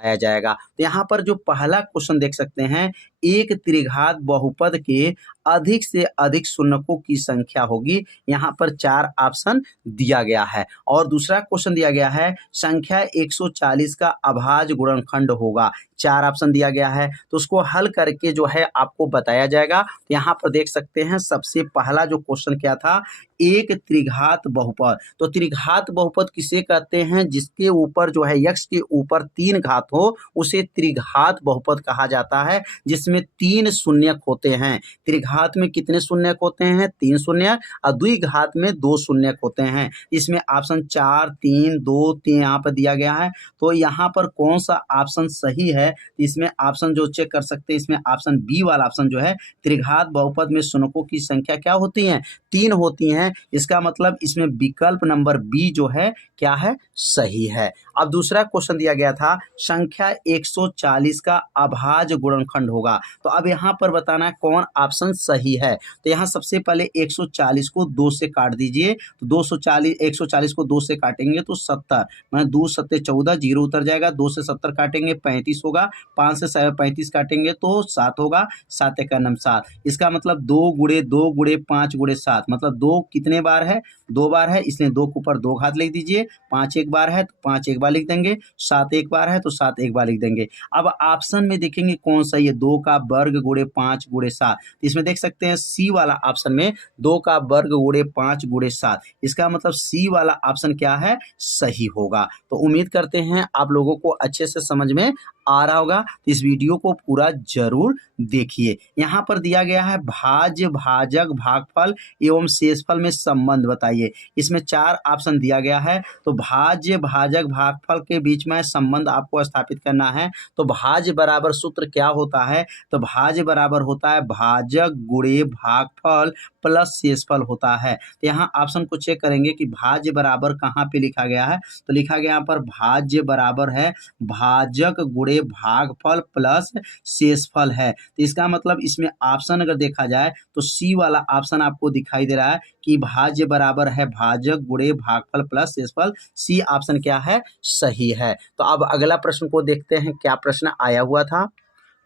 बताया जाएगा। तो यहाँ पर जो पहला क्वेश्चन देख सकते हैं, एक त्रिघात बहुपद के अधिक से अधिक शून्यकों की संख्या होगी। यहाँ पर 4 ऑप्शन दिया गया है। और दूसरा क्वेश्चन दिया गया है, संख्या 140 का अभाज्य गुणनखंड होगा। 4 ऑप्शन दिया गया है, तो उसको हल करके जो है आपको बताया जाएगा। यहाँ पर देख सकते हैं, सबसे पहला जो क्वेश्चन क्या था, एक त्रिघात बहुपद। तो त्रिघात बहुपद किसे कहते हैं, जिसके ऊपर जो है x के ऊपर 3 घात हो, उसे त्रिघात बहुपद कहा जाता है, जिसमें 3 शून्यक होते हैं। त्रिघात में कितने शून्यक होते हैं, 3 शून्यक, और द्विघात में 2 शून्यक होते हैं। इसमें ऑप्शन 4, 3, 2, 3 यहाँ पर दिया गया है। तो यहाँ पर कौन सा ऑप्शन सही है, इसमें ऑप्शन जो चेक कर सकते हैं, इसमें ऑप्शन बी वाला ऑप्शन जो है, त्रिघात बहुपद में शून्यकों की संख्या क्या होती है, 3 होती हैं। इसका मतलब इसमें विकल्प नंबर बी जो है क्या है, सही है। अब दूसरा क्वेश्चन दिया गया था, संख्या 140 का अभाज्य गुणनखंड होगा। तो अब यहाँ पर बताना है कौन ऑप्शन सही है। तो यहाँ सबसे पहले 140 को 2 से काट दीजिए। तो 140 को 2 से काटेंगे तो 70, मैं 2 7 14, 0 उतर जाएगा। 2 से 70 काटेंगे 35 होगा। 5 से 35 काटेंगे तो 7 होगा। 7 एक 7, इसका मतलब 2 गुणे 2 गुणे 5 गुणे 7, मतलब 2 कितने बार है, 2 बार है, इसलिए 2 के ऊपर 2 घात लिख दीजिए। 5 एक बार है तो 5 एक बार लिख देंगे। 7 एक बार है तो 7 एक बार लिख देंगे। अब ऑप्शन में देखेंगे कौन सा, ये 2 का वर्ग गुणे 5 गुणे 7, इसमें देख सकते हैं सी वाला ऑप्शन में 2 का वर्ग गुणे 5 गुणे 7, इसका मतलब सी वाला ऑप्शन क्या है, सही होगा। तो उम्मीद करते हैं आप लोगों को अच्छे से समझ में आ रहा होगा। तो इस वीडियो को पूरा जरूर देखिए। यहाँ पर दिया गया है भाज्य, भाजक, भागफल एवं शेषफल में संबंध बताइए। इसमें 4 ऑप्शन दिया गया है। तो भाज्य, भाजक, भागफल के बीच में संबंध आपको स्थापित करना है। तो भाज्य बराबर सूत्र क्या होता है, तो भाज्य बराबर होता है भाजक गुणे भागफल प्लस शेषफल होता है। तो यहाँ ऑप्शन को चेक करेंगे कि भाज्य बराबर कहाँ पे लिखा गया है, तो लिखा गया यहाँ पर भाज्य बराबर है भाजक गुणे भागफल प्लस शेषफल है। तो इसका मतलब इसमें ऑप्शन अगर देखा जाए तो सी वाला ऑप्शन आपको दिखाई दे रहा है कि भाज्य बराबर है भाजक गुणे भागफल प्लस शेषफल। सी ऑप्शन क्या है, सही है। तो अब अगला प्रश्न को देखते हैं, क्या प्रश्न आया हुआ था।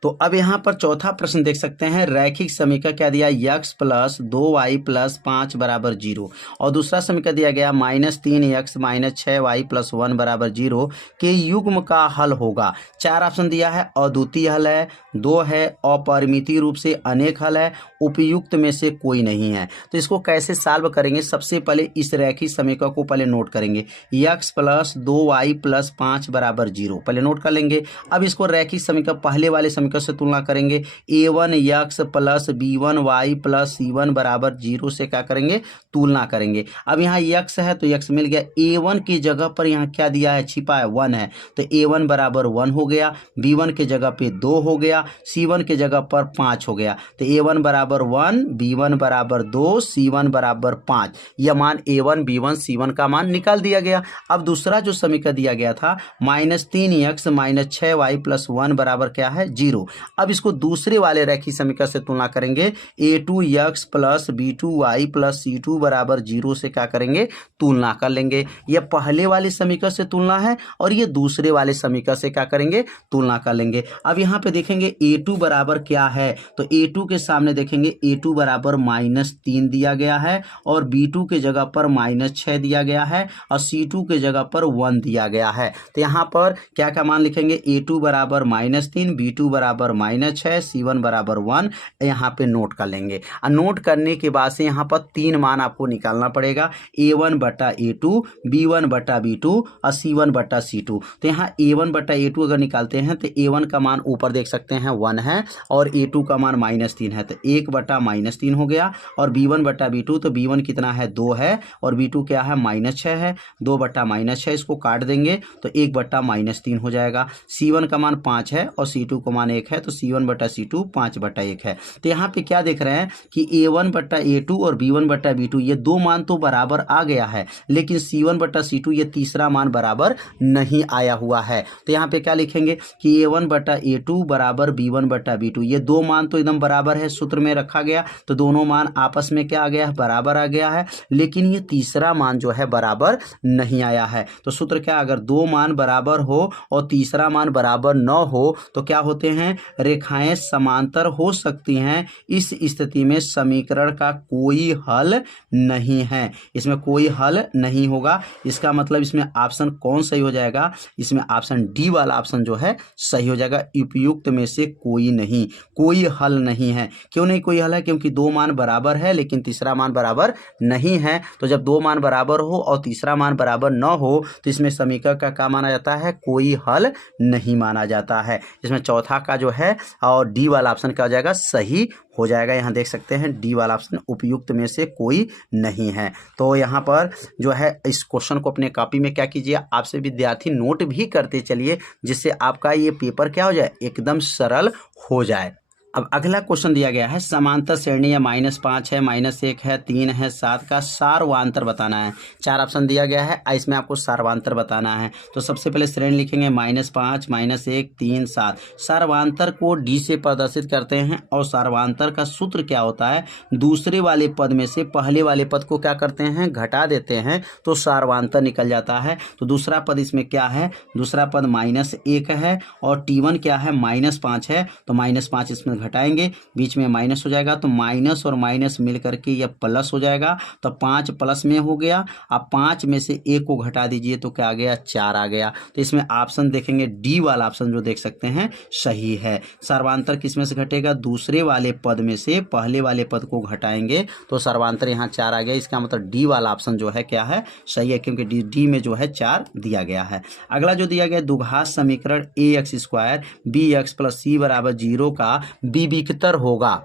तो अब यहाँ पर चौथा प्रश्न देख सकते हैं, रैखिक समीकरण क्या दिया, x प्लस 2y प्लस 5 बराबर 0, और दूसरा समीकरण दिया गया -3x माइनस 6y प्लस 1 बराबर 0 के युग्म का हल होगा। 4 ऑप्शन दिया है, अद्वितीय हल है, 2 है अपरिमितीय रूप से अनेक हल है, उपयुक्त में से कोई नहीं है। तो इसको कैसे सॉल्व करेंगे, सबसे पहले इस रैखिक समीकरण को पहले नोट करेंगे, x प्लस 2y प्लस 5 बराबर 0 पहले नोट कर लेंगे। अब इसको रैखिक समीकरण पहले वाले समीकरण से तुलना करेंगे, a1x plus b1y plus c1 बराबर 0 से क्या करेंगे, तुलना करेंगे। अब यहाँ x है तो x मिल गया, a1 की जगह पर यहाँ क्या दिया है, छिपा है 1 है, तो a1 बराबर 1 हो गया, b1 के जगह पे 2 हो गया, c1 के जगह पर 5 हो गया। तो a1 बराबर 1, b1 बराबर 2, c1 बराबर 5, यह मान a1 b1 c1 का मान निकाल दिया गया। अब दूसरा जो समीकरण दिया गया था -3x माइनस 6y प्लस 1 बराबर क्या है, 0। अब इसको दूसरे वाले रैखिक समीकरण से तुलना करेंगे, a2x plus b2y plus c2 बराबर 0 से क्या करेंगे, तुलना कर लेंगे। यह पहले वाले समीकरण से तुलना है और ये दूसरे वाले समीकरण से क्या करेंगे, तुलना कर लेंगे। अब यहाँ पे देखेंगे a2 बराबर क्या है, तो a2 के सामने देखेंगे a2 बराबर -3 दिया गया है, और b2 के जगह पर -6 दिया गया है, और c2 के जगह पर 1 दिया गया है। तो यहाँ पर क्या क्या मान लिखेंगे, a2 बराबर -3, b2 बराबर -6, c1 बराबर 1, यहाँ पे नोट कर लेंगे। और नोट करने के बाद से यहाँ पर 3 मान आपको निकालना पड़ेगा, a1 बटा a2, b1 बटा b2 और c1 बटा c2। तो यहाँ a1 बटा a2 अगर निकालते हैं तो a1 का मान ऊपर देख सकते हैं 1 है, और a2 का मान -3 है, तो 1 बटा -3 हो गया। और b1 बटा b2, तो b1 कितना है, 2 है, और b2 क्या है, -6 है, 2 बटा -6, इसको काट देंगे तो 1 बटा -3 हो जाएगा। c1 का मान 5 है और c2 का मान 1 है तो C1/C2 5/1 है। तो यहाँ पे क्या देख रहे हैं कि A1/A2 और B1/B2 ये दो मान तो बराबर आ गया है, लेकिन C1/C2 ये तीसरा मान बराबर नहीं आया हुआ है। तो यहाँ पे क्या लिखेंगे कि A1/A2 बराबर B1/B2, ये दो मान तो एकदम बराबर है, सूत्र में रखा गया तो दोनों मान आपस में क्या आ गया है, बराबर आ गया है, लेकिन ये तीसरा मान जो है बराबर नहीं आया है। तो सूत्र क्या, अगर दो मान बराबर हो और तीसरा मान बराबर न हो तो क्या होते हैं, रेखाएं समांतर हो सकती हैं। इस स्थिति में समीकरण का कोई हल नहीं है, इसमें कोई हल नहीं होगा। इसका मतलब इसमें ऑप्शन कौन सही हो जाएगा, इसमें ऑप्शन डी वाला ऑप्शन जो है सही हो जाएगा। उपयुक्त में से कोई नहीं, कोई हल नहीं है। क्यों नहीं कोई हल है, क्योंकि दो मान बराबर है लेकिन तीसरा मान बराबर नहीं है। तो जब दो मान बराबर हो और तीसरा मान बराबर न हो तो इसमें समीकरण का क्या माना जाता है, कोई हल नहीं माना जाता है। इसमें चौथा का जो है और डी वाला ऑप्शन क्या हो जाएगा, सही हो जाएगा। यहाँ देख सकते हैं डी वाला ऑप्शन उपयुक्त में से कोई नहीं है। तो यहाँ पर जो है इस क्वेश्चन को अपने कॉपी में क्या कीजिए, आपसे विद्यार्थी नोट भी करते चलिए, जिससे आपका ये पेपर क्या हो जाए, एकदम सरल हो जाए। अब अगला क्वेश्चन दिया गया है, समांतर श्रेणी है -5 है, -1 है, 3 है, 7 का सारवांतर बताना है। चार ऑप्शन दिया गया है, इसमें आपको सारवांतर बताना है। तो सबसे पहले श्रेणी लिखेंगे -5, -1, 3, 7। सारवांतर को डी से प्रदर्शित करते हैं और सारवांतर का सूत्र क्या होता है, दूसरे वाले पद में से पहले वाले पद को क्या करते हैं, घटा देते हैं तो सारवांतर निकल जाता है। तो दूसरा पद इसमें क्या है, दूसरा पद -1 है और T1 क्या है, -5 है। तो -5 इसमें घटाएंगे, बीच में माइनस हो जाएगा, तो माइनस और माइनस मिल करके यह प्लस हो जाएगा। तो 5 प्लस में हो गया। अब 5 में से 1 को घटा दीजिए तो क्या आ गया, 4 आ गया। तो इसमें ऑप्शन देखेंगे डी वाला ऑप्शन जो देख सकते हैं सही है। सर्वांतर किसमें से घटेगा, दूसरे वाले पद में से पहले वाले पद को घटाएंगे तो सर्वांतर यहाँ 4 आ गया। इसका मतलब डी वाला ऑप्शन जो है क्या है, सही है, क्योंकि डी में जो है 4 दिया गया है। अगला जो दिया गया द्विघात समीकरण ax² bx + c = 0 का विविक्तर होगा।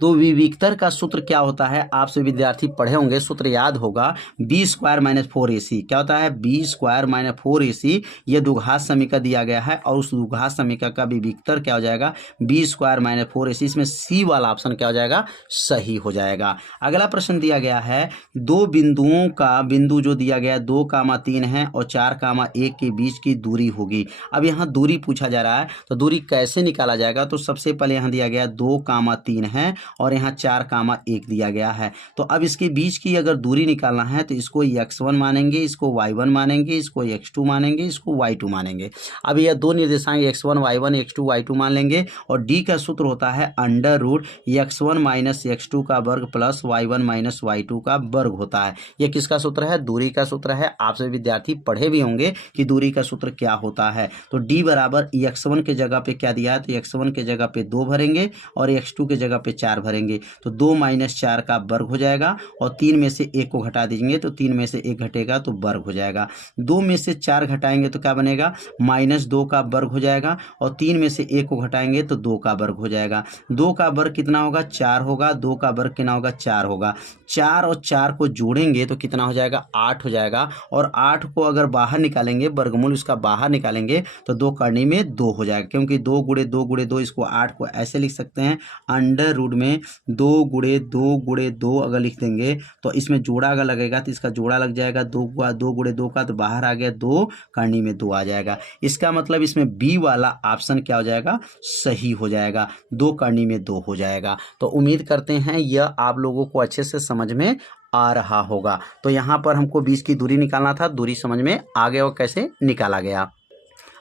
तो विविक्तर का सूत्र क्या होता है, आपसे विद्यार्थी पढ़े होंगे, सूत्र याद होगा, b² - 4ac। क्या होता है, b² - 4ac। ये द्विघात समीकरण दिया गया है और उस द्विघात समीकरण का विविक्तर क्या हो जाएगा, b² - 4ac। इसमें सी वाला ऑप्शन क्या हो जाएगा, सही हो जाएगा। अगला प्रश्न दिया गया है, दो बिंदुओं का बिंदु जो दिया गया 2,3 है और 4,1 के बीच की दूरी होगी। अब यहाँ दूरी पूछा जा रहा है, तो दूरी कैसे निकाला जाएगा। तो सबसे पहले यहाँ दिया गया 2,3 है और यहाँ 4,1 दिया गया है। तो अब इसके बीच की अगर दूरी निकालना है तो इसको x1 मानेंगे, इसको y1 मानेंगे, इसको x2 मानेंगे, इसको y2 मानेंगे। अब यह दो निर्देशांक x1 y1 x2 y2 मान लेंगे और d का सूत्र होता है √x1 - x2 का वर्ग प्लस y1 - y2 का वर्ग होता है। यह किसका सूत्र है, दूरी का सूत्र है। आपसे विद्यार्थी पढ़े भी होंगे कि दूरी का सूत्र क्या होता है। तो d बराबर x1 के जगह पे क्या दिया है, तो x1 के जगह पे 2 भरेंगे और x2 के जगह पे 4 भरेंगे। तो 2 - 4 का वर्ग हो जाएगा और 3 में से 1 को घटा दीजिए तो 3 में से 1 घटेगा तो वर्ग हो जाएगा। 2 में से 4 घटाएंगे तो क्या बनेगा, -2 का वर्ग हो जाएगा और 3 में से 1 को घटाएंगे तो 2 का वर्ग हो जाएगा। 2 का वर्ग कितना होगा, 4 होगा। 2 का वर्ग कितना होगा, 4 होगा। 4 और 4 को जोड़ेंगे तो कितना हो जाएगा, 8 हो जाएगा। और 8 को अगर बाहर निकालेंगे, वर्गमूल उसका बाहर निकालेंगे तो 2 करने में 2 हो जाएगा, क्योंकि 2 × 2 × 2 इसको 8 को ऐसे लिख सकते हैं, √2 में 2 × 2 × 2 अगर लिख देंगे तो इसमें जोड़ा अगर लगेगा तो इसका जोड़ा लग जाएगा 2 × 2 का, तो बाहर आ गया 2 करनी में 2 आ जाएगा। इसका मतलब इसमें बी वाला ऑप्शन क्या हो जाएगा, सही हो जाएगा, 2 करनी में 2 हो जाएगा। तो उम्मीद करते हैं यह आप लोगों को अच्छे से समझ में आ रहा होगा। तो यहाँ पर हमको बीच की दूरी निकालना था, दूरी समझ में आ गया और कैसे निकाला गया।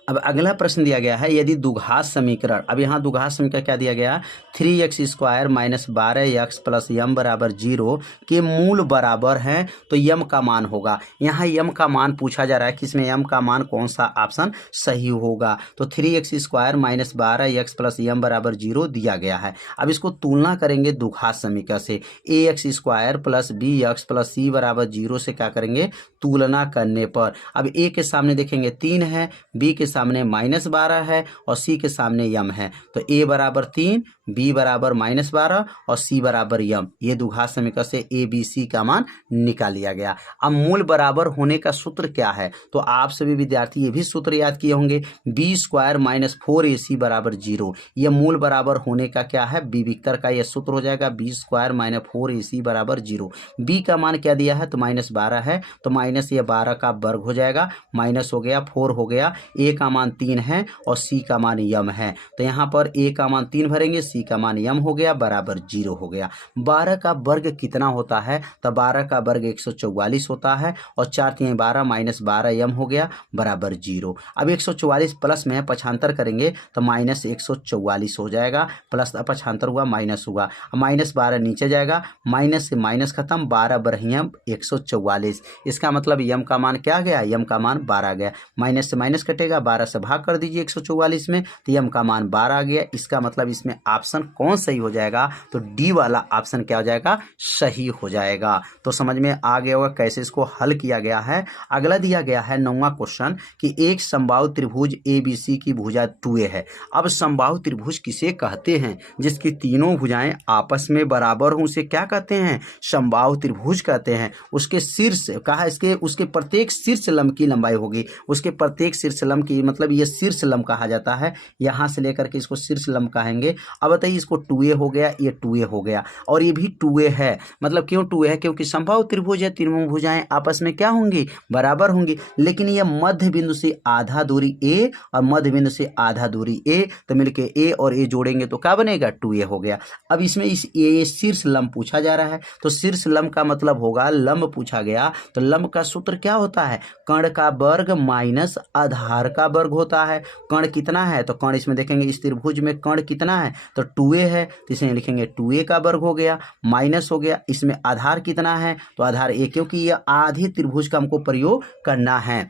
अब अगला प्रश्न दिया गया है, यदि द्विघात समीकरण, अब यहाँ द्विघात समीकरण क्या दिया गया, 3x² - 12x + m = 0 के मूल बराबर हैं तो m का मान होगा। यहाँ m का मान पूछा जा रहा है कि इसमें m का मान कौन सा ऑप्शन सही होगा। तो 3x² - 12x + m = 0 दिया गया है। अब इसको तुलना करेंगे द्विघात समीकरण से, ax² + bx + c = 0 से क्या करेंगे, तुलना करने पर। अब a के सामने देखेंगे 3 है, b के सामने -12 है और सी के सामने यम है, तो ए बराबर 3, बी बराबर -12 और सी बराबर यम। ये द्विघात समीकरण से ए बी सी का मान निकाल लिया गया। अब मूल बराबर होने का सूत्र क्या है, तो आप सभी विद्यार्थी ये भी सूत्र याद किए होंगे, बी स्क्वायर माइनस 4ac बराबर 0। यह मूल बराबर होने का क्या है, बी विक्टर का यह सूत्र हो जाएगा, बी स्क्वायर माइनस 4ac बराबर 0। बी का मान क्या दिया है, तो -12 है, तो माइनस ये 12 का वर्ग हो जाएगा, माइनस हो गया 4 हो गया, ए का मान 3 है और सी का मान यम है, तो यहाँ पर ए का मान 3 भरेंगे, सी का मान यम हो गया, बराबर 0 हो गया। 12 का वर्ग कितना होता है, तो 12 का वर्ग 144 होता है और 4 3 12 माइनस 12 यम हो गया, बराबर 0। अब 144 प्लस में पक्षांतर करेंगे तो माइनस 144 हो जाएगा, प्लस पक्षांतर हुआ माइनस हुआ, माइनस 12 नीचे जाएगा, माइनस से माइनस खत्म, 12 बरहियम 144। इसका मतलब यम का मान क्या गया, यम का मान 12 गया, माइनस से माइनस कटेगा, 12 से भाग कर दीजिए 144 में, तो यम का मान 12 आ गया। इसका मतलब इसमें ऑप्शन कौन सही हो जाएगा, तो डी वाला ऑप्शन क्या हो जाएगा, सही हो जाएगा। तो समझ में आ गया होगा कैसे इसको हल किया गया है। अगला दिया गया है 9वां क्वेश्चन कि एक समबाहु त्रिभुज ABC की भुजा 2a है। अब समबाहु त्रिभुज किसे कहते हैं, जिसकी तीनों भुजाएं आपस में बराबर हों, उसे क्या कहते हैं, समबाहु त्रिभुज कहते हैं। उसके शीर्ष कहा, इसके उसके प्रत्येक शीर्ष लंब की लंबाई होगी, उसके प्रत्येक शीर्ष लंब की, मतलब ये शीर्ष लंब कहा जाता है, यहां से लेकर के इसको शीर्ष लंब कहेंगे। अब बताइए इसको 2a हो गया, ये 2a हो गया और ये भी 2a है। मतलब क्यों 2a है, क्योंकि समबाहु त्रिभुज है, तीनों भुजाएं आपस में क्या होंगी, बराबर होंगी, लेकिन ये मध्य बिंदु से आधा दूरी a और मध्य बिंदु से आधा दूरी a, तो मिलके a और a जोड़ेंगे तो क्या बनेगा, 2a हो गया। अब इसमें इस ये शीर्ष लंब पूछा जा रहा है, तो शीर्ष लंब का मतलब होगा लंब पूछा गया, तो लंब का सूत्र क्या होता है, कर्ण का वर्ग माइनस आधार का वर्ग होता है। कर्ण कितना है, तो कर्ण इसमें देखेंगे इस त्रिभुज में कर्ण कितना है, तो 2a है, तो इसमें लिखेंगे 2a का वर्ग हो गया, माइनस हो गया, इसमें आधार कितना है, तो आधार a, क्योंकि यह आधे त्रिभुज का हमको प्रयोग करना है।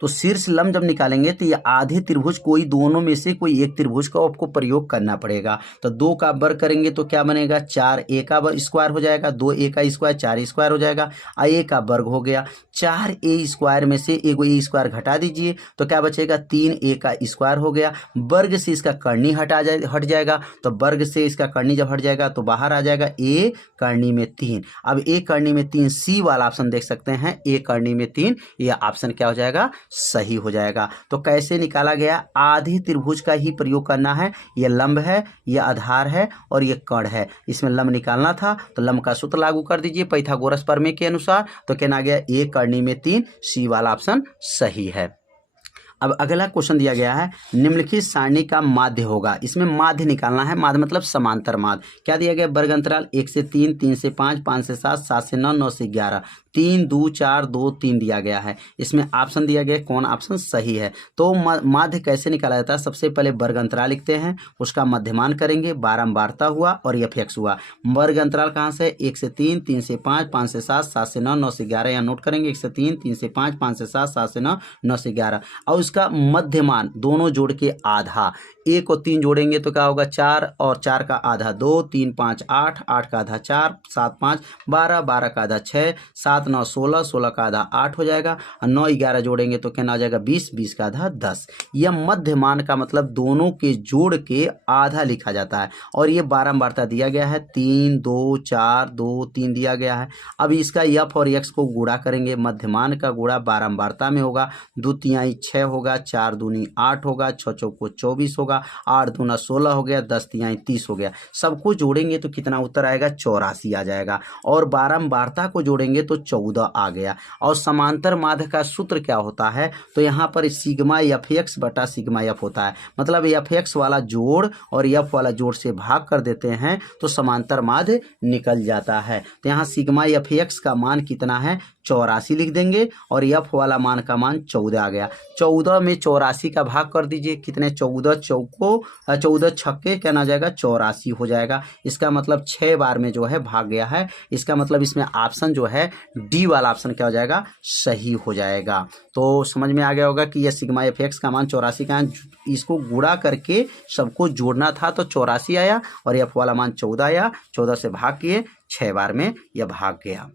तो शीर्ष लंब जब निकालेंगे तो ये आधे त्रिभुज, कोई दोनों में से कोई एक त्रिभुज का आपको प्रयोग करना पड़ेगा। तो 2 का वर्ग करेंगे तो क्या बनेगा, 4a का स्क्वायर हो जाएगा, 2a का स्क्वायर 4 स्क्वायर हो जाएगा, a का वर्ग हो गया, 4a स्क्वायर में से एक a स्क्वायर घटा दीजिए तो क्या बचेगा, 3a का स्क्वायर हो गया। वर्ग से इसका कर्णी हट जाएगा, तो वर्ग से इसका कर्णी जब हट जाएगा तो बाहर आ जाएगा a कर्णी में 3। अब a कर्णी में 3, सी वाला ऑप्शन देख सकते हैं, a कर्णी में 3, यह ऑप्शन क्या हो जाएगा, सही हो जाएगा। तो कैसे निकाला गया, आधे त्रिभुज का ही प्रयोग करना है, यह लंब है, यह आधार है और यह कर्ण है, इसमें लंब निकालना था, तो लंब का सूत्र लागू कर दीजिए पाइथागोरस प्रमेय के अनुसार, तो कहना गया a कर्णी में 3, सी वाला ऑप्शन सही है। अब अगला क्वेश्चन दिया गया है, निम्नलिखित सारणी का माध्य होगा, इसमें माध्य निकालना है, माध्य मतलब समांतर माध्य। क्या दिया गया, वर्ग अंतराल 1 से 3, 3 से 5, 5 से 7, 7 से 9, 9 से 11, 3 2 4 2 3 दिया गया है। इसमें ऑप्शन दिया गया कौन ऑप्शन सही है। तो माध्य कैसे निकाला जाता है, सबसे पहले वर्ग अंतराल लिखते हैं, उसका मध्यमान करेंगे, बारंबारता हुआ और एफ हुआ। वर्ग अंतराल कहाँ से, 1 से 3, 3 से 5, 5 से 7, 7 से 9, 9 से 11, यहाँ नोट करेंगे, 1 से 3, 3 से 5, 5 से 7, 7 से 9, 9 से 11, और उसका मध्यमान दोनों जोड़ के आधा, 1 और 3 जोड़ेंगे तो क्या होगा, 4 और 4 का आधा 2, 3 5 8, 8 का आधा 4, 7 5 12, 12 का आधा 6, 7 9 16, 16 का आधा 8 हो जाएगा, और 9 11 जोड़ेंगे तो क्या आ जाएगा 20, 20 का आधा 10। यह मध्यमान का मतलब दोनों के जोड़ के आधा लिखा जाता है, और ये बारंबारता दिया गया है, 3 2 4 2 3 दिया गया है। अब इसका एफ और एक्स को गुणा करेंगे, मध्यमान का गुणा बारंबारता में होगा, 2 तिहाई 6 होगा, 4 दूनी 8 होगा, 6 चौको 24 होगा, 8 दूना 16 हो गया, 10 तिहाई 30 हो गया। सबको जोड़ेंगे तो कितना उत्तर आएगा, 84 आ जाएगा, और बारंबारता को जोड़ेंगे तो 14 आ गया। और समांतर माध्य का सूत्र क्या होता है, तो यहाँ पर सिग्मा एफ एक्स बटा सिग्मा एफ होता है, मतलब एफ एक्स वाला जोड़ और एफ वाला जोड़ से भाग कर देते हैं तो समांतर माध्य निकल जाता है। तो यहाँ सिग्मा एफ एक्स का मान कितना है, 84 लिख देंगे, और एफ वाला मान का मान 14 आ गया। 14 में 84 का भाग कर दीजिए, कितने 14 चौको 14 छक्के क्या ना जाएगा 84 हो जाएगा। इसका मतलब 6 बार में जो है भाग गया है, इसका मतलब इसमें ऑप्शन जो है डी वाला ऑप्शन क्या हो जाएगा, सही हो जाएगा। तो समझ में आ गया होगा कि यह सिग्मा एफ एक्स का मान 84 का, इसको गुणा करके सबको जोड़ना था तो 84 आया, और एफ वाला मान 14 आया, 14 से भाग किए, 6 बार में यह भाग गया।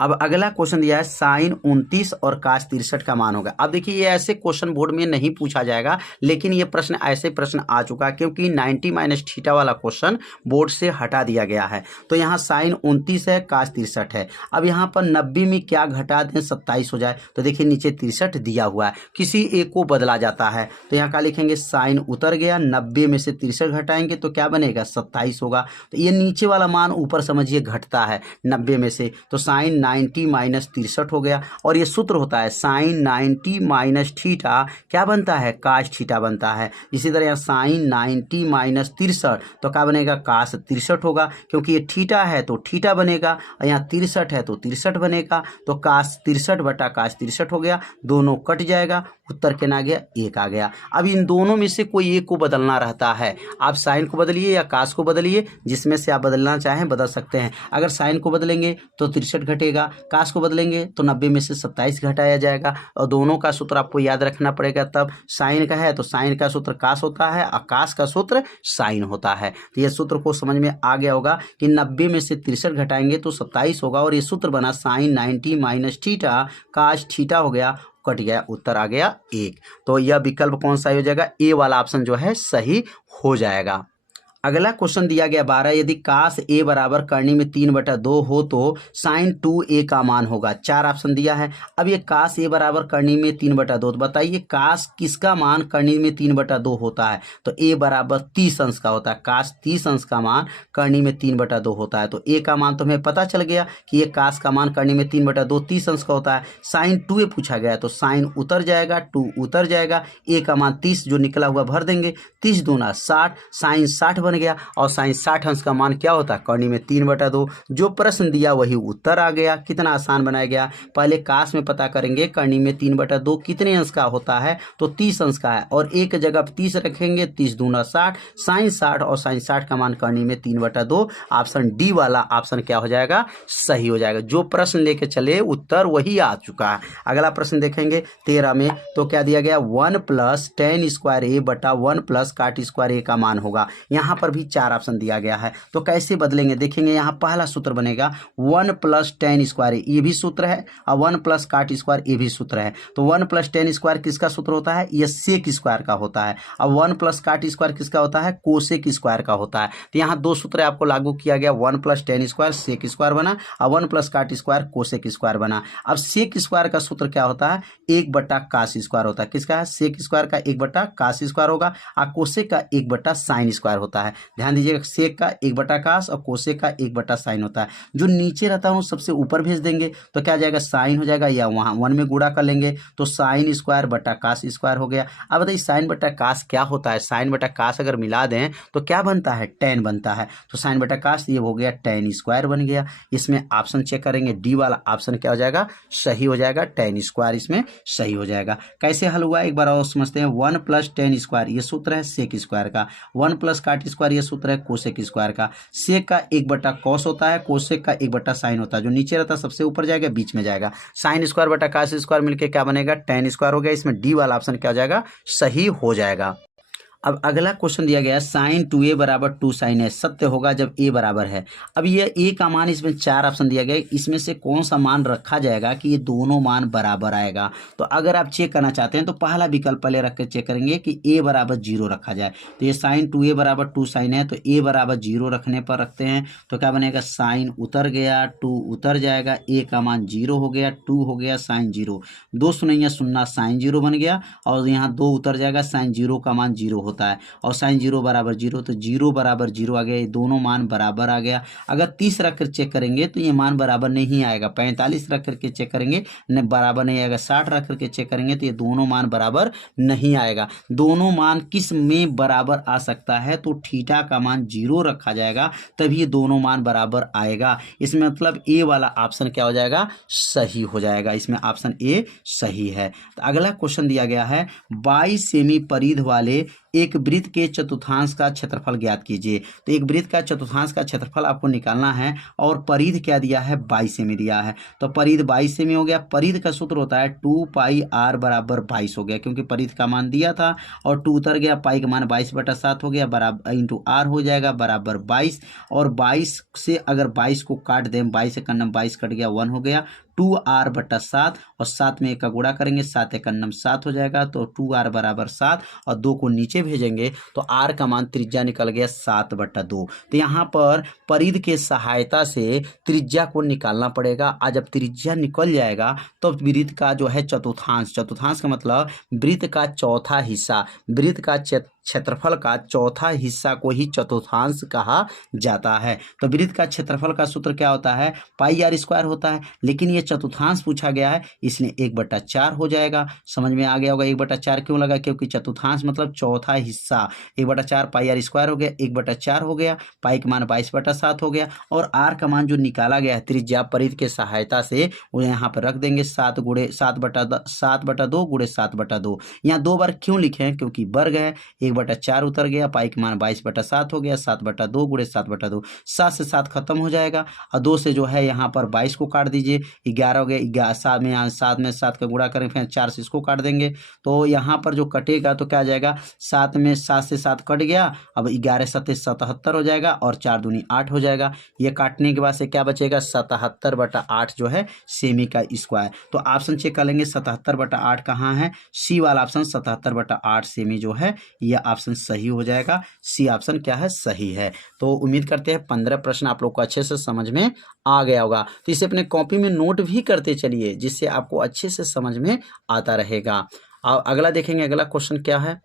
अब अगला क्वेश्चन दिया है साइन 29 और काश 63 का मान होगा। अब देखिए ये ऐसे क्वेश्चन बोर्ड में नहीं पूछा जाएगा, लेकिन ये प्रश्न ऐसे प्रश्न आ चुका है क्योंकि 90 माइनस थीटा वाला क्वेश्चन बोर्ड से हटा दिया गया है। तो यहाँ साइन 29 है, काश 63 है। अब यहाँ पर 90 में क्या घटा दें 27 हो जाए, तो देखिए नीचे 63 दिया हुआ है, किसी एक को बदला जाता है। तो यहाँ क्या लिखेंगे, साइन उतर गया, 90 में से 63 घटाएंगे तो क्या बनेगा 27 होगा। तो ये नीचे वाला मान ऊपर समझिए घटता है 90 में से, तो साइन 90 माइनस 63 हो गया। और ये सूत्र होता है साइन 90 माइनस थीटा क्या बनता है, काश थीटा बनता है। इसी तरह यहाँ साइन 90 माइनस 63 तो क्या बनेगा, काश 63 होगा, क्योंकि ये थीटा है तो थीटा बनेगा, और यहाँ 63 है तो 63 बनेगा। तो काश 63 बटा काश 63 हो गया, दोनों कट जाएगा, उत्तर कितना आ गया, 1 आ गया। अब इन दोनों में से कोई एक को बदलना रहता है, आप साइन को बदलिए या काश को बदलिए, जिसमें से आप बदलना चाहें बदल सकते हैं। अगर साइन को बदलेंगे तो 63 घटेगा, काश को बदलेंगे तो 90 में से 27 घटाया जाएगा। और दोनों का सूत्र आपको याद रखना पड़ेगा, तब साइन का है तो साइन का सूत्र काश होता है और काश का सूत्र साइन होता है। तो ये सूत्र को समझ में आ गया होगा कि 90 में से 63 घटाएंगे तो 27 होगा, और ये सूत्र बना sine 90 minus theta cos theta हो गया, कट गया, उत्तर आ गया 1। तो यह विकल्प कौन सा हो जाएगा, ए वाला ऑप्शन जो है सही हो जाएगा। अगला क्वेश्चन दिया गया 12, यदि काश ए बराबर करनी में 3/2 हो तो साइन 2a का मान होगा। 4 ऑप्शन दिया है। अब ये काश ए बराबर करनी में 3/2, तो बताइए काश किसका मान करनी में 3/2 होता है, तो ए बराबर 30 अंश का होता है। काश 30 अंश का मान करनी में 3/2 होता है, तो ए का मान तो हमें पता चल गया कि ये काश का मान करनी में 3/2 30 अंश का होता है। साइन 2a पूछा गया तो साइन उतर जाएगा, 2 उतर जाएगा, ए का मान 30 जो निकला हुआ भर देंगे, 30 दूना 60, साइन 60 बन गया। और साइन 60 अंश का मान क्या होता है, करनी में 3/2। जो प्रश्न दिया वही उत्तर आ गया। कितना आसान बनाया गया। पहले काश में पता करेंगे करनी में 3/2 कितने अंश का होता है, तो 30 अंश का है, और एक जगह 30 रखेंगे, 30 दूना 60, साइन 60 और साइन 60 का मान करनी में 3/2। ऑप्शन डी वाला ऑप्शन क्या हो जाएगा, सही हो जाएगा। जो प्रश्न लेके चले उत्तर वही आ चुका है। अगला प्रश्न देखेंगे 13 में, तो क्या दिया गया, 1 + tan स्क्वायर ए बटा 1 + cot स्क्वायर ए का मान होगा। यहाँ पर भी 4 ऑप्शन दिया गया है, तो कैसे बदलेंगे देखेंगे। यहाँ पहला सूत्र बनेगा 1 + tan स्क्वायर ये भी सूत्र है, और 1 + cot स्क्वायर ये भी सूत्र है। तो 1 + tan स्क्वायर किसका सूत्र होता है, ये सेक स्क्वायर का होता है। और 1 + cot स्क्वायर किसका होता है, कोसेक स्क्वायर का होता है। तो यहाँ दो सूत्र आपको लागू किया गया, 1 + tan स्क्वायर सेक स्क्वायर बना, और 1 + cot स्क्वायर कोसेक स्क्वायर बना। अब सेक स्क्वायर का सूत्र क्या होता है, 1/cos स्क्वायर होता है। किसका है, सेक स्क्वायर का 1/cos स्क्वायर होगा, और कोसेक का 1/sin स्क्वायर होता है। ध्यान दीजिएगा, सेक का 1/cos और कोसेक का 1/sin होता है। जो नीचे रहता है वो सबसे ऊपर भेज देंगे, तो क्या जाएगा, साइन हो जाएगा, या वहाँ 1 में गुणा कर लेंगे तो साइन स्क्वायर बटा कास स्क्वायर हो गया। अब बताइए साइन बटा कास क्या होता है, साइन बटा कास अगर मिला दें तो क्या बनता है, टेन बनता है। तो साइन बटा कास ये हो गया टेन स्क्वायर बन गया। इसमें ऑप्शन चेक करेंगे, डी वाला ऑप्शन क्या हो जाएगा, सही हो जाएगा, टेन स्क्वायर इसमें सही हो जाएगा। कैसे हल हुआ एक बार और समझते हैं। 1 + tan स्क्वायर ये सूत्र है सेक स्क्वायर का, 1 + cot स्क्वायर ये सूत्र है कोसेक स्क्वायर का। सेक का 1/cos होता है, कोसेक का 1/sin होता है। जो नीचे रहता है सबसे ऊपर जाएगा, बीच में जाएगा। साइन स्क्वायर बटा cos स्क्वायर मिलकर क्या बनेगा, tan स्क्वायर हो गया। इसमें डी वाला ऑप्शन क्या हो जाएगा, सही हो जाएगा। अब अगला क्वेश्चन दिया गया साइन 2a = 2 sin a सत्य होगा जब a बराबर है। अब ये a का मान इसमें 4 ऑप्शन दिया गया, इसमें से कौन सा मान रखा जाएगा कि ये दोनों मान बराबर आएगा। तो अगर आप चेक करना चाहते हैं तो पहला विकल्प पहले रख के चेक करेंगे कि a = 0 रखा जाए। तो ये साइन 2a = 2 sin है, तो a = 0 रखने पर रखते हैं तो क्या बनेगा, साइन उतर गया, 2 उतर जाएगा, a का मान 0 हो गया, 2 हो गया साइन 0, 2 शून्य शून्य साइन 0 बन गया, और यहाँ 2 उतर जाएगा, साइन 0 का मान 0 होता है, और साइन 0 = 0, तो 0 = 0 आ गया। ये दोनों मान बराबर आ गया। अगर 30 रख कर चेक करेंगे तो ये मान बराबर नहीं आएगा। 45 रख करके चेक करेंगे न बराबर नहीं आएगा। 60 रख करके चेक करेंगे तो ये दोनों मान बराबर नहीं आएगा। दोनों मान किस में बराबर आ सकता है, तो थीटा का मान 0 रखा जाएगा, तभी ये दोनों मान बराबर आएगा। इसमें मतलब ए वाला ऑप्शन क्या हो जाएगा, सही हो जाएगा। इसमें ऑप्शन ए सही है। तो अगला क्वेश्चन दिया गया है 22 सेमी परिध वाले एक वृत्त के चतुर्थांश का क्षेत्रफल ज्ञात कीजिए। तो एक वृत्त का चतुर्थांश का क्षेत्रफल आपको निकालना है और परिधि क्या दिया है, 22 सेमी दिया है। तो परिधि 22 सेमी हो गया। परिधि का सूत्र होता है 2πr बराबर 22 हो गया, क्योंकि परिधि का मान दिया था और 2 उतर गया, पाई का मान 22/7 हो गया, बराबर इंटू आर हो जाएगा बराबर 22। और 22 से अगर 22 को काट दें, 22 एक अन्नम 22 कट गया, 1 हो गया, 2r/7 और 7 में एक का गुणा करेंगे, 7 एक अन्नम 7 हो जाएगा, तो 2r बराबर 7 और 2 को नीचे भेजेंगे तो r का मान त्रिज्या निकल गया 7/2। तो यहाँ पर परिधि के सहायता से त्रिज्या को निकालना पड़ेगा। आज जब त्रिज्या निकल जाएगा तो वृत्त का जो है चतुर्थांश, चतुर्थांश का मतलब वृत्त का चौथा हिस्सा, वृत्त का क्षेत्रफल का चौथा हिस्सा को ही चतुर्थांश कहा जाता है। तो वृत्त का क्षेत्रफल का सूत्र क्या होता है, πr² होता है, लेकिन ये चतुर्थांश पूछा गया है इसलिए 1/4 हो जाएगा। समझ में आ गया होगा 1/4 क्यों लगा, क्योंकि चतुर्थांश मतलब चौथा हिस्सा। 1/4 πr² हो गया, 1/4 हो गया, पाई का मान 22/7 हो गया और r का मान जो निकाला गया है त्रिज्या परिधि के सहायता से वो यहाँ पर रख देंगे 7/2 × 7/2। यहाँ 2 बार क्यों लिखे हैं, क्योंकि वर्ग है, 1/4 उतर गया, पाई का मान 22/7 हो गया, 7/2 × 7/2, 7 से 7 खत्म हो जाएगा और 2 से जो है यहाँ पर 22 को काट दीजिए, 11 हो गया, 7 में 7 का गुणा करें, फिर 4 से इसको काट देंगे तो यहाँ पर जो कटेगा तो क्या आ जाएगा, 7 में 7 से 7 कट गया, अब 11 7 77 हो जाएगा और 4 दूनी 8 हो जाएगा। ये काटने के बाद से क्या बचेगा, 77/8 जो है सेमी का स्क्वायर। तो ऑप्शन चेक कर लेंगे 77/8 कहाँ है, सी वाला ऑप्शन 77/8 सेमी जो है यह ऑप्शन सही हो जाएगा। सी ऑप्शन क्या है, सही है। तो उम्मीद करते हैं 15 प्रश्न आप लोग को अच्छे से समझ में आ गया होगा। तो इसे अपने कॉपी में नोट भी करते चलिए जिससे आपको अच्छे से समझ में आता रहेगा। और अगला देखेंगे, अगला क्वेश्चन क्या है,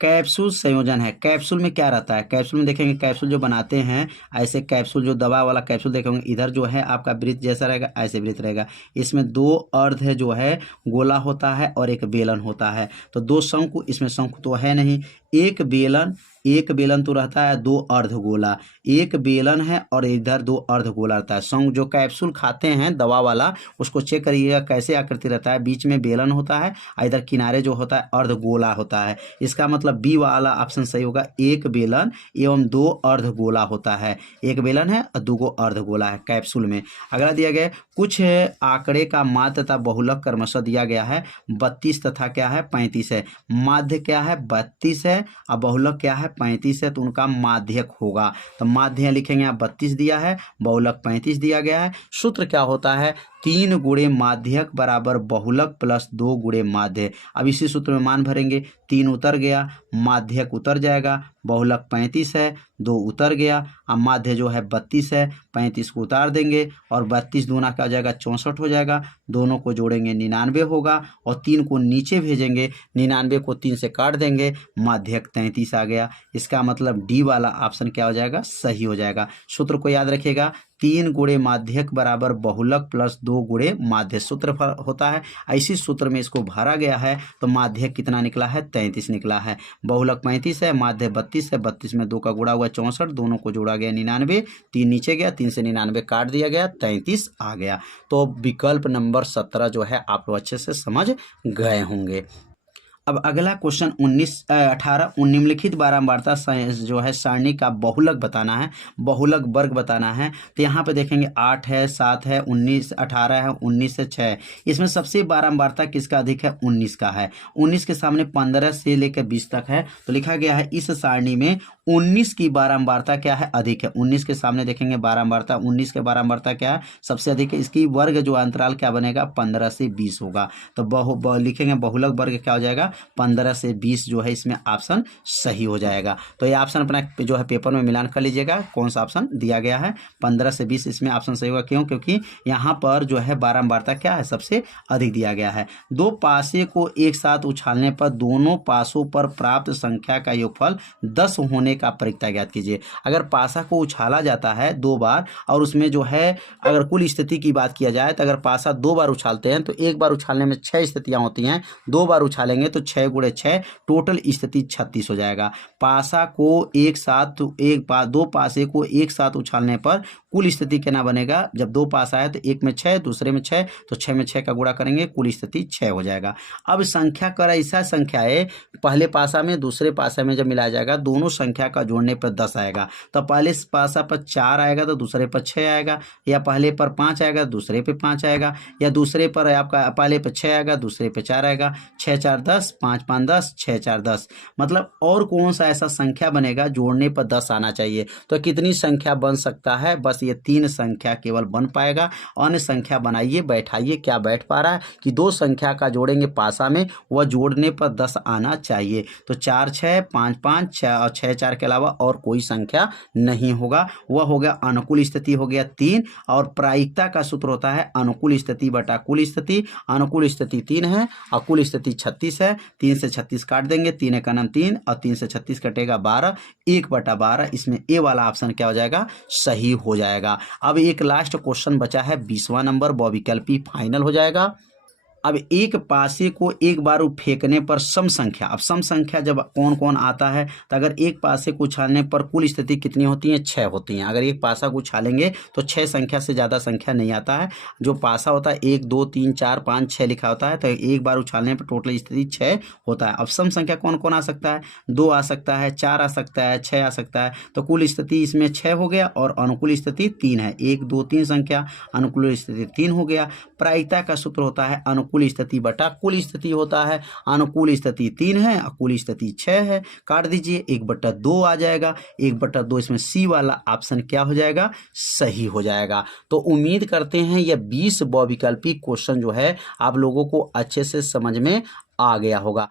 कैप्सूल संयोजन है। कैप्सूल में क्या रहता है, कैप्सूल में देखेंगे कैप्सूल जो बनाते हैं ऐसे कैप्सूल, जो दवा वाला कैप्सूल देखेंगे, इधर जो है आपका वृत्त जैसा रहेगा, ऐसे वृत्त रहेगा, इसमें 2 अर्ध जो है गोला होता है और एक बेलन होता है। तो 2 शंकु, इसमें शंकु तो है नहीं, एक बेलन तो रहता है, 2 अर्धगोला, एक बेलन है और इधर 2 अर्धगोला रहता है। शंकु जो कैप्सूल खाते हैं दवा वाला उसको चेक करिएगा कैसे आकृति रहता है, बीच में बेलन होता है, इधर किनारे जो होता है अर्धगोला होता है। इसका मतलब बी वाला ऑप्शन सही होगा, एक बेलन एवं 2 अर्धगोला होता है, एक बेलन है और 2 अर्धगोला है कैप्सूल में। अगला दिया गया कुछ आंकड़े का माध्य तथा बहुलक क्रमशः दिया गया है, 32 तथा क्या है 35 है। माध्य क्या है 32 है और बहुलक क्या है 35 है, तो उनका माध्यक होगा। तो माध्य लिखेंगे यहाँ 32 दिया है, बहुलक 35 दिया गया है। सूत्र क्या होता है, 3 गुणे माध्यक बराबर बहुलक प्लस 2 गुणे माध्य। अब इसी सूत्र में मान भरेंगे, 3 उतर गया, माध्यक उतर जाएगा, बहुलक 35 है, 2 उतर गया, अब माध्य जो है 32 है, 35 को उतार देंगे और 32 दूना क्या हो जाएगा 64 हो जाएगा, दोनों को जोड़ेंगे 99 होगा और 3 को नीचे भेजेंगे, 99 को 3 से काट देंगे, माध्यक 33 आ गया। इसका मतलब डी वाला ऑप्शन क्या हो जाएगा, सही हो जाएगा। सूत्र को याद रखिएगा, 3 गुणे माध्यक बराबर बहुलक प्लस 2 गुणे माध्य सूत्र होता है। इसी सूत्र में इसको भरा गया है तो माध्यक कितना निकला है 33 निकला है, बहुलक 35 है, माध्य 32 है, 32 में 2 का गुणा हुआ 64, दोनों को जोड़ा गया 99, 3 नीचे गया, 3 से 99 काट दिया गया, 33 आ गया। तो विकल्प नंबर 17 जो है आप लोग अच्छे से समझ गए होंगे। अब अगला क्वेश्चन 18 निम्नलिखित बारंबारता जो है सारणी का बहुलक बताना है, बहुलक वर्ग बताना है। तो यहाँ पे देखेंगे 8 है, 7 है, 19, 18 है, 19 है, 6। इसमें सबसे बारंबारता किसका अधिक है, 19 का है। 19 के सामने 15 से लेकर 20 तक है, तो लिखा गया है इस सारणी में 19 की बारंबारता क्या है, अधिक है। 19 के सामने देखेंगे बारंबारता, 19 के बारंबारता क्या है, सबसे अधिक है। इसकी वर्ग जो अंतराल क्या बनेगा, 15 से 20 होगा। तो लिखेंगे बहुलक वर्ग क्या हो जाएगा, 15 से 20 जो है इसमें ऑप्शन सही हो जाएगा। तो ये ऑप्शन अपना जो है पेपर में मिलान कर लीजिएगा, कौन सा ऑप्शन दिया गया है, 15 से 20 इसमें ऑप्शन सही होगा। क्यों, क्योंकि यहाँ पर जो है बारंबारता क्या है, सबसे अधिक दिया गया है। 2 पासे को एक साथ उछालने पर दोनों पासों पर प्राप्त संख्या का योगफल 10 होने का परिकता ज्ञात कीजिए। अगर पासा को उछाला जाता है 2 बार और उसमें जो है अगर कुल स्थिति की बात किया जाए तो अगर पासा 2 बार उछालते हैं तो एक बार उछालने में 6 स्थितियां होती हैं, 2 बार उछालेंगे तो 6 × 6 टोटल स्थिति 36 हो जाएगा। पासा को एक साथ 2 पासे को एक साथ उछालने पर कुल स्थिति क्या बनेगा, जब दो पासा है तो एक में 6 दूसरे में 6, तो 6 में 6 का गुणा करेंगे, कुल स्थिति 6 हो जाएगा। अब संख्या कर ऐसा संख्या है, पहले पासा में दूसरे पासा में जब मिलाया जाएगा दोनों संख्या का जोड़ने पर 10 आएगा, तो पहले पासा पर 4 आएगा तो दूसरे पर 6 आएगा, या पहले पर 5 आएगा दूसरे पे 5 आएगा, या दूसरे पर आपका पहले पर 6 आएगा दूसरे पे 4 आएगा। 6 4 10, 5 5 10, 6 4 10। मतलब और कौन सा ऐसा संख्या बनेगा जोड़ने पर 10 आना चाहिए। तो कितनी संख्या बन सकता है, बस ये 3 संख्या केवल बन पाएगा। अन्य संख्या बनाइए, बैठाइए, क्या बैठ पा रहा है कि दो संख्या का जोड़ेंगे पासा में, वह जोड़ने पर 10 आना चाहिए। तो 4 6, 5 5, 6 और 6 4 के अलावा और कोई संख्या नहीं होगा। वह हो गया अनुकूल स्थिति हो गया 3। और प्रायिकता का सूत्र होता है अनुकूल स्थिति बटा कुल स्थिति। अनुकूल स्थिति 3 है और कुल स्थिति 36 है। 3 से 36 काट देंगे, 3 एक 3 और 3 से 36 कटेगा 12, 1/12। इसमें ए वाला ऑप्शन क्या हो जाएगा, सही हो जाएगा। अब एक लास्ट क्वेश्चन बचा है 20वां नंबर, बहुविकल्पी फाइनल हो जाएगा। अब एक पासे को एक बार फेंकने पर सम संख्या, अब सम संख्या जब कौन कौन आता है, तो अगर एक पासे को उछालने पर कुल स्थिति कितनी होती है, 6 होती हैं। अगर एक पासा को उछालेंगे तो 6 संख्या से ज़्यादा संख्या नहीं आता है। जो पासा होता है 1 2 3 4 5 6 लिखा होता है, तो एक बार उछालने पर टोटल स्थिति 6 होता है। अब सम संख्या कौन कौन आ सकता है, 2 आ सकता है, 4 आ सकता है, 6 आ सकता है। तो कुल स्थिति इसमें 6 हो गया और अनुकूल स्थिति 3 है। 1 2 3 संख्या, अनुकूल स्थिति 3 हो गया। प्रायिकता का सूत्र होता है अनुकूल स्थिति बटा कुल स्थिति होता है। अनुकूल स्थिति 3 है और कुल स्थिति 6 है। काट दीजिए, 1/2 आ जाएगा। 1/2 इसमें सी वाला ऑप्शन क्या हो जाएगा, सही हो जाएगा। तो उम्मीद करते हैं यह 20 बहुविकल्पी क्वेश्चन जो है आप लोगों को अच्छे से समझ में आ गया होगा।